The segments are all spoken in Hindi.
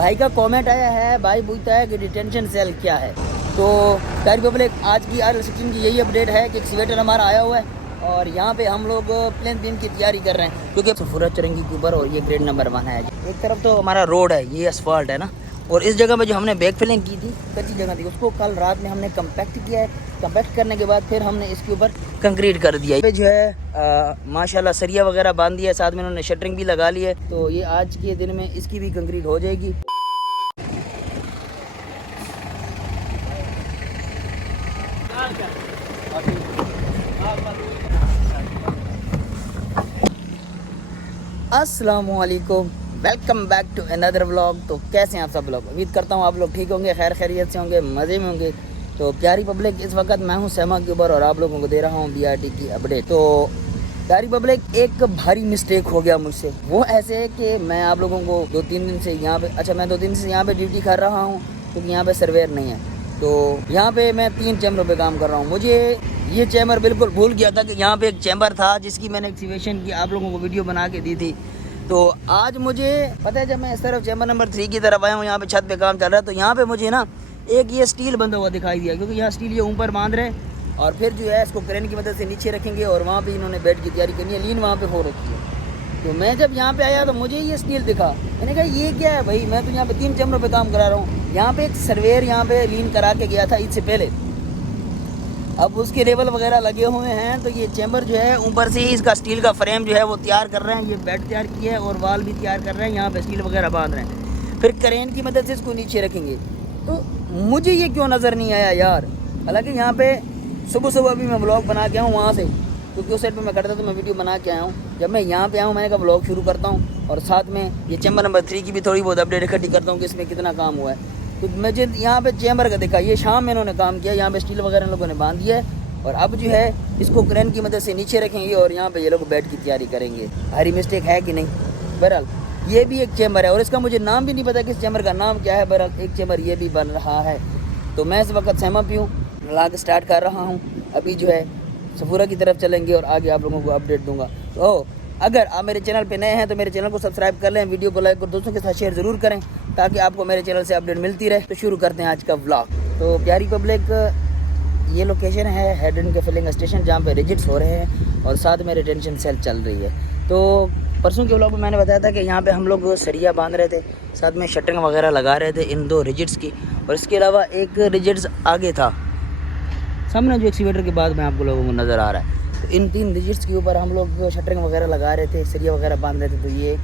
भाई का कमेंट आया है, भाई पूछता है कि डिटेंशन सेल क्या है। तो प्यारी पब्लिक, आज की R16 की यही अपडेट है कि एक्सीवेटर हमारा आया हुआ है और यहाँ पे हम लोग प्लेन बीम की तैयारी कर रहे हैं क्योंकि सफूरा चरंगी के ऊपर और ये ग्रेड नंबर 1 है। एक तरफ तो हमारा रोड है, ये असफाल्ट है ना, और इस जगह पे जो हमने बैक फिलिंग की थी, कच्ची जगह थी, उसको कल रात में हमने कम्पैक्ट किया है। कम्पैक्ट करने के बाद फिर हमने इसके ऊपर कंक्रीट कर दिया है। जो है माशाल्लाह सरिया वगैरह बांध दिया है, साथ में उन्होंने शटरिंग भी लगा ली है। तो ये आज के दिन में इसकी भी कंक्रीट हो जाएगी। अस्सलामुअलैकुम, welcome back to another vlog. तो कैसे हैं आप सब लोग? उम्मीद करता हूँ आप लोग ठीक होंगे, खैर खैरियत से होंगे, मज़े में होंगे। तो प्यारी पब्लिक, इस वक्त मैं हूँ सहमा के ऊपर और आप लोगों को दे रहा हूँ BRT की अपडेट। तो प्यारी पब्लिक, एक भारी मिस्टेक हो गया मुझसे। वो ऐसे है कि मैं आप लोगों को 2-3 दिन से यहाँ पे मैं 2 दिन से यहाँ पे ड्यूटी कर रहा हूँ क्योंकि यहाँ पे सर्वेयर नहीं है। तो यहाँ पे मैं 3 चैम्बरों पे काम कर रहा हूँ। मुझे ये चैम्बर बिल्कुल भूल गया था कि यहाँ पे एक चैम्बर था जिसकी मैंने एक्सीवेशन की आप लोगों को वीडियो बना के दी थी। तो आज मुझे पता है, जब मैं इस तरफ चैम्बर नंबर 3 की तरफ आया हूँ, यहाँ पे छत पे काम चल रहा है, तो यहाँ पे मुझे ना एक ये स्टील बंधा हुआ दिखाई दिया, क्योंकि यहाँ स्टील ये ऊपर बांध रहे हैं और फिर जो है इसको क्रेन की मदद से नीचे रखेंगे और वहाँ पे इन्होंने बेड की तैयारी करनी है। लीन वहाँ पे हो रखी है। तो मैं जब यहाँ पे आया तो मुझे ये स्टील दिखा। मैंने कहा ये क्या है भाई, मैं तो यहाँ पे 3 चैम्बरों पे काम करा रहा हूँ। यहाँ पे एक सर्वेयर यहाँ पे लीन करा के गया था इससे पहले, अब उसके लेवल वगैरह लगे हुए हैं। तो ये चैम्बर जो है ऊपर से ही इसका स्टील का फ्रेम जो है वो तैयार कर रहे हैं। ये बेड तैयार किया है और वाल भी तैयार कर रहे हैं, यहाँ पे स्टील वगैरह बांध रहे हैं, फिर क्रेन की मदद से इसको नीचे रखेंगे। तो मुझे ये क्यों नज़र नहीं आया यार? हालांकि यहाँ पे सुबह सुबह भी मैं ब्लॉग बना के आया हूँ वहाँ से, क्योंकि उस साइड पर मैं करता तो मैं वीडियो बना के आया हूँ। जब मैं यहाँ पे आया हूँ, मैंने कहा ब्लॉग शुरू करता हूँ और साथ में ये चैम्बर नंबर 3 की भी थोड़ी बहुत अपडेट इकट्ठी करता हूँ कि इसमें कितना काम हुआ है। तो मुझे यहाँ पे चैम्बर का देखा, ये शाम में इन्होंने काम किया, यहाँ पे स्टील वगैरह लोगों ने बांध दिया है और अब जो है इसको क्रेन की मदद से नीचे रखेंगे और यहाँ पे ये लोग बेड की तैयारी करेंगे। हरी मिस्टेक है कि नहीं? बहरहाल ये भी एक चैम्बर है और इसका मुझे नाम भी नहीं पता कि इस चैम्बर का नाम क्या है। बहरहाल एक चैम्बर ये भी बन रहा है। तो मैं इस वक्त सहमा भी हूँ, व्लॉग स्टार्ट कर रहा हूँ। अभी जो है सफूरा की तरफ चलेंगे और आगे आप लोगों को अपडेट दूंगा। तो अगर आप मेरे चैनल पे नए हैं तो मेरे चैनल को सब्सक्राइब कर लें, वीडियो को लाइक और दोस्तों के साथ शेयर ज़रूर करें ताकि आपको मेरे चैनल से अपडेट मिलती रहे। तो शुरू करते हैं आज का व्लॉग। तो प्यारी पब्लिक, ये लोकेशन है हेड एंड के फिलिंग स्टेशन, जहाँ पे रिजिट्स हो रहे हैं और साथ में रिटेंशन सेल चल रही है। तो परसों के व्लॉग में मैंने बताया था कि यहाँ पे हम लोग सरिया बांध रहे थे, साथ में शटरिंग वगैरह लगा रहे थे इन 2 रिजिट्स की, और इसके अलावा एक रिजिट्स आगे था सामने जो एक्सीवेटर के बाद में आपको लोगों को नज़र आ रहा है। तो इन 3 रिजिट्स के ऊपर हम लोग शटरिंग वगैरह लगा रहे थे, सरिया वगैरह बांध रहे थे। तो ये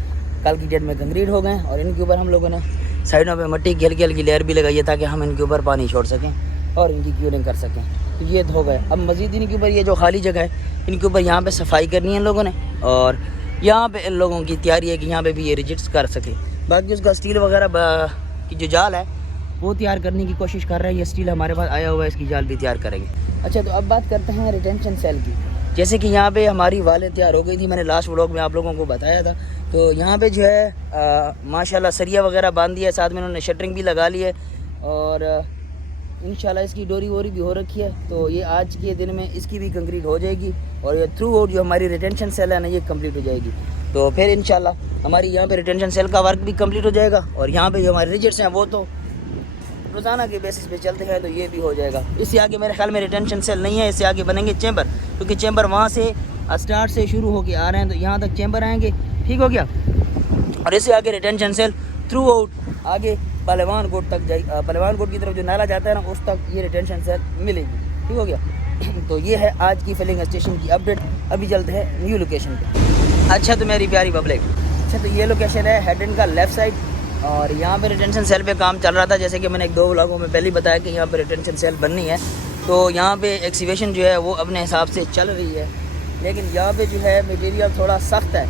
कल की डेट में कंक्रीट हो गए और इनके ऊपर हम लोगों ने साइडों पर मट्टी की हल्की हल्की लेयर भी लगाई है ताकि हम इनके ऊपर पानी छोड़ सकें और इनकी क्यूरिंग कर सकें। तो ये हो गए। अब मज़ीद इनके ऊपर ये जो खाली जगह है, इनके ऊपर यहाँ पे सफाई करनी है इन लोगों ने और यहाँ पे इन लोगों की तैयारी है कि यहाँ पे भी ये रिजिट्स कर सके। बाकी उसका स्टील वगैरह की जो जाल है वो तैयार करने की कोशिश कर रहे हैं। ये स्टील हमारे पास आया हुआ है, इसकी जाल भी तैयार करेंगे। अच्छा, तो अब बात करते हैं रिटेंशन सेल की। जैसे कि यहाँ पे हमारी वालें तैयार हो गई थी, मैंने लास्ट व्लॉग में आप लोगों को बताया था। तो यहाँ पे जो है माशाल्लाह सरिया वगैरह बांध दिया है, साथ में उन्होंने शटरिंग भी लगा ली है और इंशाल्लाह इसकी डोरी वोरी भी हो रखी है। तो ये आज के दिन में इसकी भी कंक्रीट हो जाएगी और ये थ्रू आउट जो हमारी रिटेंशन सेल है ना, ये कंप्लीट हो जाएगी। तो फिर इंशाल्लाह हमारी यहाँ पे रिटेंशन सेल का वर्क भी कंप्लीट हो जाएगा और यहाँ पे जो हमारे रिजिट्स हैं वो तो रोज़ाना के बेसिस पे चलते हैं, तो ये भी हो जाएगा। इससे आगे मेरे ख्याल में रिटेंशन सेल नहीं है, इससे आगे बनेंगे चैम्बर, क्योंकि चैम्बर वहाँ से स्टार्ट से शुरू होकर आ रहे हैं, तो यहाँ तक चैम्बर आएंगे। ठीक हो गया? और इससे आगे रिटेंशन सेल थ्रू आउट आगे पहलवान कोट तक जाए, पहलवान कोट की तरफ जो नाला जाता है ना, उस तक ये रिटेंशन सेल मिलेगी। ठीक हो गया? तो ये है आज की फिलिंग स्टेशन की अपडेट। अभी चलते हैं न्यू लोकेशन पे। अच्छा, तो मेरी प्यारी पब्लिक, अच्छा तो ये लोकेशन है हेड एंड का लेफ़्ट साइड और यहाँ पे रिटेंशन सेल पे काम चल रहा था। जैसे कि मैंने 1-2 व्लॉगों में पहले ही बताया कि यहाँ पे रिटेंशन सेल बननी है। तो यहाँ पे एक्सीवेशन जो है वो अपने हिसाब से चल रही है, लेकिन यहाँ पे जो है मटेरियल थोड़ा सख्त है।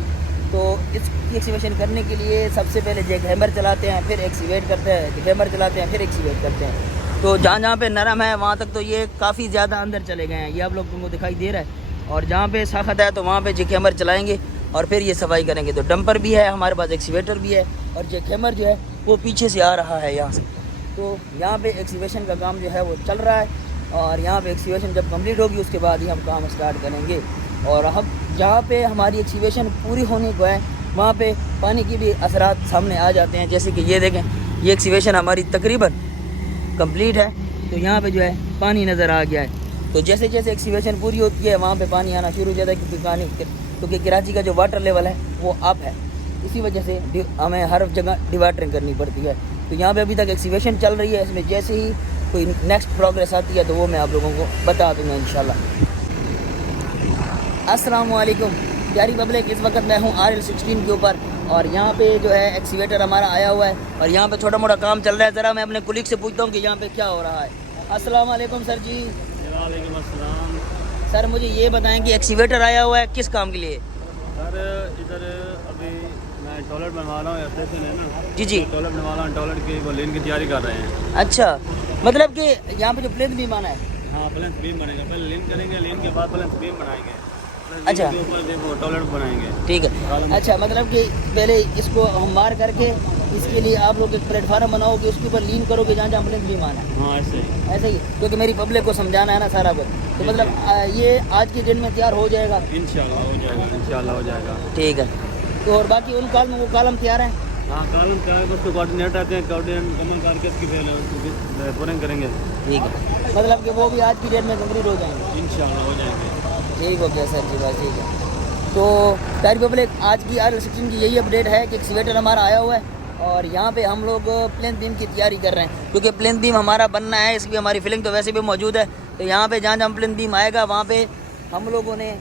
तो इसकी एक्सीवेशन करने के लिए सबसे पहले जैक हैमर चलाते हैं, फिर एक्सीवेट करते हैं, जैक हैमर चलाते हैं, फिर एक्सीवेट करते हैं। तो जहाँ जहाँ पे नरम है वहाँ तक तो ये काफ़ी ज़्यादा अंदर चले गए हैं, ये आप लोगों को दिखाई दे रहा है। और जहाँ पे सख्त है तो वहाँ पे जैक हैमर चलाएँगे और फिर ये सफाई करेंगे। तो डंपर भी है हमारे पास, एक्सीवेटर भी है और जैक हैमर जो है वो पीछे से आ रहा है यहाँ से। तो यहाँ पे एक्सीवेशन का काम जो है वो चल रहा है और यहाँ पे एक्सीवेशन जब कंप्लीट होगी उसके बाद ही हम काम स्टार्ट करेंगे। और हम जहाँ पे हमारी एक्सीवेशन पूरी होने को है वहाँ पे पानी की भी असरात सामने आ जाते हैं। जैसे कि ये देखें, ये एक्सीवेशन हमारी तकरीबन कंप्लीट है। तो यहाँ पे जो है पानी नज़र आ गया है। तो जैसे जैसे एक्सीवेशन पूरी होती है वहाँ पे पानी आना शुरू हो जाता है, क्योंकि कराची का जो वाटर लेवल है वो अप है। इसी वजह से हमें हर जगह डिवाटरिंग करनी पड़ती है। तो यहाँ पे अभी तक एक्सीवेशन चल रही है। इसमें जैसे ही कोई नेक्स्ट प्रोग्रेस आती है तो वो मैं आप लोगों को बता दूँगा इंशाल्लाह। अस्सलाम वालेकुम प्यारी पब्लिक, इस वक्त मैं हूँ RL16 के ऊपर और यहाँ पे जो है एक्सीवेटर हमारा आया हुआ है और यहाँ पे छोटा मोटा काम चल रहा है। ज़रा मैं अपने कुलीग से पूछता हूँ कि यहाँ पे क्या हो रहा है। अस्सलाम वालेकुम सर जी। वालेकुम अस्सलाम। सर मुझे ये बताएं कि एक्सीवेटर आया हुआ है किस काम के लिए? सर इधर अभी मैं टॉयलेट बनवा रहा हूँ, स्टेशन है ना जी जी, टॉयलेट बनवा रहा हूँ। टॉयलेट की वो लेन की तैयारी कर रहे हैं। अच्छा, मतलब कि यहाँ पे जो प्लेन बीम आना है? हाँ, प्लेन बीम बनेगा। पहले लेन करेंगे, लेन के बाद प्लेन बीम बनाएंगे। अच्छा, के ऊपर देखो टॉयलेट बनाएंगे। ठीक है। अच्छा, मतलब कि पहले इसको हम मार करके इसके लिए आप लोग एक प्लेटफार्म बनाओगे, उसके ऊपर लीन करोगे जहाँ जहाँ प्लेन बीम आना है। हाँ ऐसे ही, क्योंकि मेरी पब्लिक को समझाना है ना सारा कुछ। तो मतलब ये आज के दिन में तैयार हो जाएगा? इंशाल्लाह हो जाएगा, इंशाल्लाह हो जाएगा। ठीक है। तो और बाकी उन कॉलम वो कॉलम तैयार है? हाँ, कॉलम तैयार है, उसको कोऑर्डिनेटर आते हैं, कोऑर्डिनेट कमल करके इसकी पूर्ण करेंगे। ठीक है, मतलब कि वो भी आज की डेट में कंप्लीट हो जाएंगे? इंशाल्लाह हो जाएंगे। ठीक हो गया सर जी, बस ठीक है। तो प्यारी पब्लिक, आज की RL16 की यही अपडेट है कि एक्सीवेटर हमारा आया हुआ है और यहाँ पे हम लोग प्लेन बीम की तैयारी कर रहे हैं, क्योंकि प्लेन बीम हमारा बनना है। इसकी हमारी फिलिंग तो वैसे भी मौजूद है। तो यहाँ पे जहाँ जहाँ प्लेन बीम आएगा वहाँ पे हम लोगों ने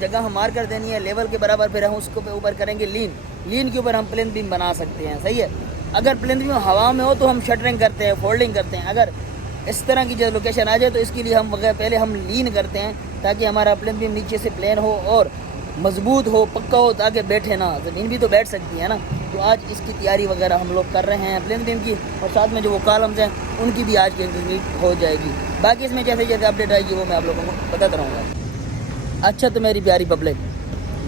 जगह मार कर देनी है लेवल के बराबर। फिर हम उसको ऊपर करेंगे लीन के ऊपर हम प्लेन बीम बना सकते हैं। सही है। अगर प्लेन बीम हवा में हो तो हम शटरिंग करते हैं, फोल्डिंग करते हैं। अगर इस तरह की जो लोकेशन आ जाए तो इसके लिए हम पहले हम लीन करते हैं ताकि हमारा प्लेन बीम नीचे से प्लेन हो और मजबूत हो, पक्का हो, ताकि बैठे ना। ज़मीन भी तो बैठ सकती है ना। तो आज इसकी तैयारी वगैरह हम लोग कर रहे हैं प्लेन बीम की, और साथ में जो वो कॉलम्स हैं उनकी भी आज कंप्लीट हो जाएगी। बाकी इसमें जैसे जैसे अपडेट आएगी वो मैं आप लोगों को बताता रहूँगा। अच्छा, तो मेरी प्यारी पब्लिक,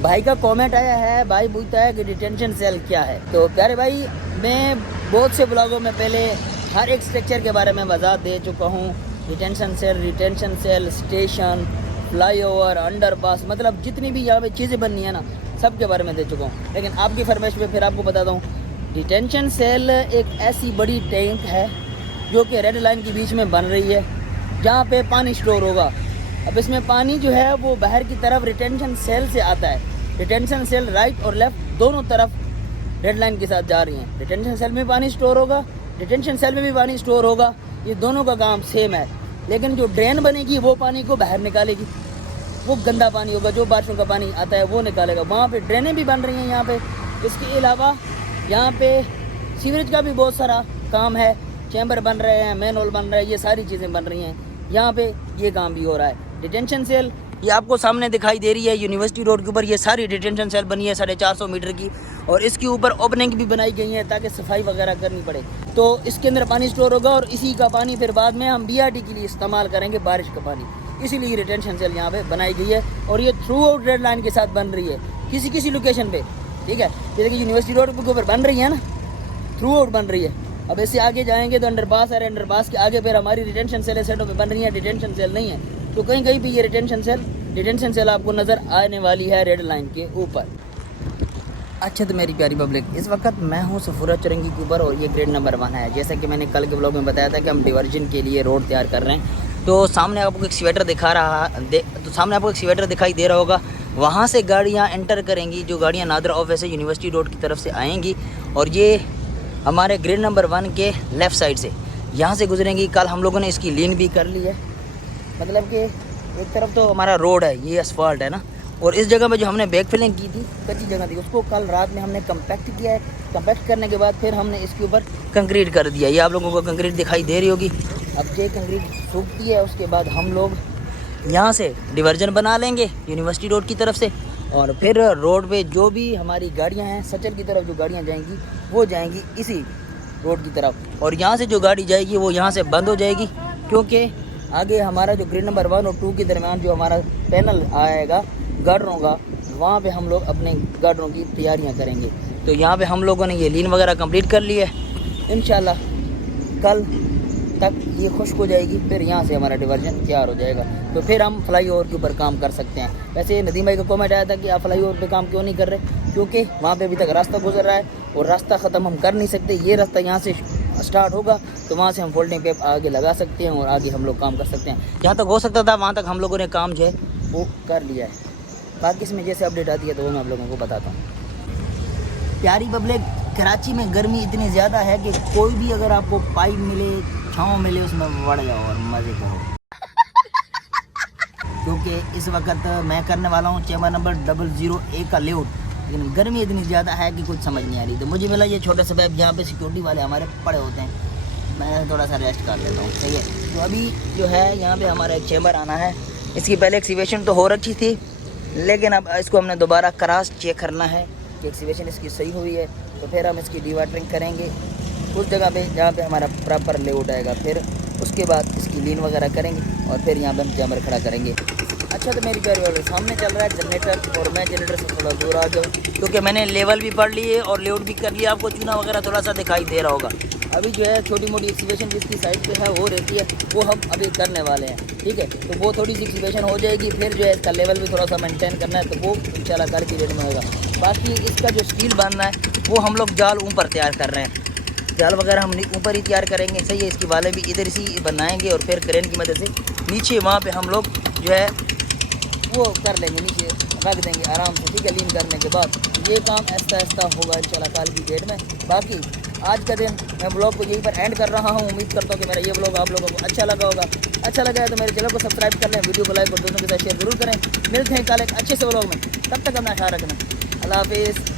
भाई का कमेंट आया है, भाई पूछता है कि डिटेंशन सेल क्या है। तो प्यारे भाई, मैं बहुत से ब्लॉगों में पहले हर एक स्ट्रक्चर के बारे में वजाहत दे चुका हूँ। Detention cell, station, flyover, underpass, मतलब जितनी भी यहाँ पे चीज़ें बननी है ना, सब के बारे में दे चुका हूँ। लेकिन आपकी फरमाइश पे फिर आपको बताता हूँ। डिटेंशन सेल एक ऐसी बड़ी टैंक है जो कि रेड लाइन के बीच में बन रही है, जहाँ पे पानी स्टोर होगा। अब इसमें पानी जो है वो बाहर की तरफ रिटेंशन सेल से आता है। रिटेंशन सेल राइट और लेफ्ट दोनों तरफ रेड लाइन के साथ जा रही हैं। रिटेंशन सेल में पानी स्टोर होगा, डिटेंशन सेल में भी पानी स्टोर होगा। ये दोनों का काम सेम है। लेकिन जो ड्रेन बनेगी वो पानी को बाहर निकालेगी। वो गंदा पानी होगा जो बारिशों का पानी आता है वो निकालेगा। वहाँ पे ड्रेनें भी बन रही हैं यहाँ पे। इसके अलावा यहाँ पे सीवरेज का भी बहुत सारा काम है। चैम्बर बन रहे हैं, मैन होल बन रहा है, ये सारी चीज़ें बन रही हैं। यहाँ पे ये काम भी हो रहा है। डिटेंशन सेल ये आपको सामने दिखाई दे रही है, यूनिवर्सिटी रोड के ऊपर ये सारी डिटेंशन सेल बनी है 450 मीटर की, और इसके ऊपर ओपनिंग भी बनाई गई है ताकि सफाई वगैरह करनी पड़े। तो इसके अंदर पानी स्टोर होगा और इसी का पानी फिर बाद में हम BRT के लिए इस्तेमाल करेंगे, बारिश का पानी। इसीलिए रिटेंशन सेल यहाँ पे बनाई गई है और ये थ्रू आउट रेड लाइन के साथ बन रही है किसी किसी लोकेशन पे। ठीक है, जैसे कि यूनिवर्सिटी रोड के ऊपर बन रही है ना, थ्रू आउट बन रही है। अब इससे आगे जाएंगे तो अंडरपास है, अंडरपास के आगे फिर हमारी रिटेंशन सेल सेटों पे बन रही है, डिटेंशन सेल नहीं है। तो कहीं कहीं पे ये डिटेंशन सेल आपको नज़र आने वाली है रेड लाइन के ऊपर। अच्छा, तो मेरी प्यारी पब्लिक, इस वक्त मैं हूँ सफूरा चुरंगी के ऊपर और ये ग्रेड नंबर 1 है। जैसा कि मैंने कल के ब्लॉग में बताया था कि हम डिवर्जन के लिए रोड तैयार कर रहे हैं। तो सामने आपको एक स्वेटर सामने आपको एक स्वेटर दिखाई दे रहा होगा। वहाँ से गाड़ियाँ एंटर करेंगी, जो गाड़ियाँ नादर ऑफिस से यूनिवर्सिटी रोड की तरफ से आएंगी और ये हमारे ग्रेड नंबर 1 के लेफ़्ट साइड से यहाँ से गुजरेंगी। कल हम लोगों ने इसकी लीन भी कर ली है, मतलब कि एक तरफ तो हमारा रोड है, ये असफाल्ट है ना, और इस जगह पे जो हमने बैक फिलिंग की थी, कच्ची जगह थी, उसको कल रात में हमने कम्पैक्ट किया है। कम्पैक्ट करने के बाद फिर हमने इसके ऊपर कंक्रीट कर दिया। ये आप लोगों को कंक्रीट दिखाई दे रही होगी। अब ये कंक्रीट सूखती है, उसके बाद हम लोग यहाँ से डिवर्जन बना लेंगे यूनिवर्सिटी रोड की तरफ से, और फिर रोड पे जो भी हमारी गाड़ियाँ हैं, सचल की तरफ जो गाड़ियाँ जाएंगी वो जाएंगी इसी रोड की तरफ, और यहाँ से जो गाड़ी जाएगी वो यहाँ से बंद हो जाएगी, क्योंकि आगे हमारा जो ग्रेड नंबर 1 और 2 के दरमियान जो हमारा पैनल आएगा गार्डरों का, वहाँ पे हम लोग अपने गार्डरों की तैयारियाँ करेंगे। तो यहाँ पे हम लोगों ने ये लीन वगैरह कंप्लीट कर ली है। इंशाल्लाह कल तक ये खुश्क हो जाएगी, फिर यहाँ से हमारा डिवर्जन तैयार हो जाएगा। तो फिर हम फ्लाई ओवर के ऊपर काम कर सकते हैं। वैसे नदीम भाई का कमेंट आया था कि आप फ्लाई ओवर पे काम क्यों नहीं कर रहे, क्योंकि वहाँ पे अभी तक रास्ता गुजर रहा है और रास्ता ख़त्म हम कर नहीं सकते। ये रास्ता यहाँ से स्टार्ट होगा तो वहाँ से हम फोल्डिंग पेप आगे लगा सकते हैं और आगे हम लोग काम कर सकते हैं। जहाँ तक हो सकता था वहाँ तक हम लोगों ने काम जो है वो कर लिया है। बाकी इसमें जैसे अपडेट आती है तो वो मैं आप लोगों को बताता हूँ। प्यारी पब्लिक, कराची में गर्मी इतनी ज़्यादा है कि कोई भी अगर आपको पाइप मिले, छाँव मिले, उसमें बढ़ जाओ और मज़े करो। क्योंकि इस वक्त मैं करने वाला हूँ चैम्बर नंबर 001 का लेआउट, लेकिन गर्मी इतनी ज़्यादा है कि कुछ समझ नहीं आ रही। तो मुझे मिला ये छोटा सा पैप जहाँ पे सिक्योरिटी वाले हमारे पड़े होते हैं, मैं थोड़ा सा रेस्ट कर लेता हूँ, सही है। तो अभी जो है यहाँ पे हमारा एक चैम्बर आना है। इसकी पहले एक्सीवेशन तो हो रखी थी, लेकिन अब इसको हमने दोबारा क्रॉस चेक करना है कि एक्सीवेशन इसकी सही हुई है। तो फिर हम इसकी डीवाटरिंग करेंगे उस जगह पे जहाँ पे हमारा प्रॉपर लेआउट आएगा। फिर उसके बाद इसकी लीन वगैरह करेंगे और फिर यहाँ पे हम चैम्बर खड़ा करेंगे। अच्छा, तो मेरी प्यारी वाले सामने चल रहा है जनरेटर और मैं जनरेटर से थोड़ा दूर आ जाऊँ, क्योंकि मैंने लेवल भी पढ़ ली है और लेआउट भी कर लिया। आपको चूना वगैरह थोड़ा सा दिखाई दे रहा होगा। अभी जो है छोटी मोटी एक्सीवेशन जिसकी साइड पे है वो रहती है, वो हम अभी करने वाले हैं, ठीक है। तो वो थोड़ी सी एक्सीवेशन हो जाएगी, फिर जो है इसका लेवल भी थोड़ा सा मेंटेन करना है, तो वो इंशाल्लाह कल की डेट में होगा। बाकी इसका जो स्टील बनना है वो हम लोग जाल ऊपर तैयार कर रहे हैं, जाल वगैरह हम ऊपर ही तैयार करेंगे, सही है। इसकी वाले भी इधर से बनाएंगे और फिर क्रेन की मदद से नीचे वहाँ पे हम लोग जो है वो कर लेंगे, नीचे रख देंगे आराम से, ठीक है। लीन करने के बाद ये काम ऐसा ऐसा होगा इंशाल्लाह कल की डेट में। बाकी आज का दिन मैं ब्लॉग को यहीं पर एंड कर रहा हूँ। उम्मीद करता हूँ कि मेरा ये ब्लॉग आप लोगों को अच्छा लगा होगा। अच्छा लगा है तो मेरे चैनल को सब्सक्राइब कर लें, वीडियो को लाइक और दोस्तों के साथ शेयर जरूर करें। मिलते हैं कल एक अच्छे से ब्लॉग में, तब तक अपना ख्याल रखना। अल्लाह हाफिज़।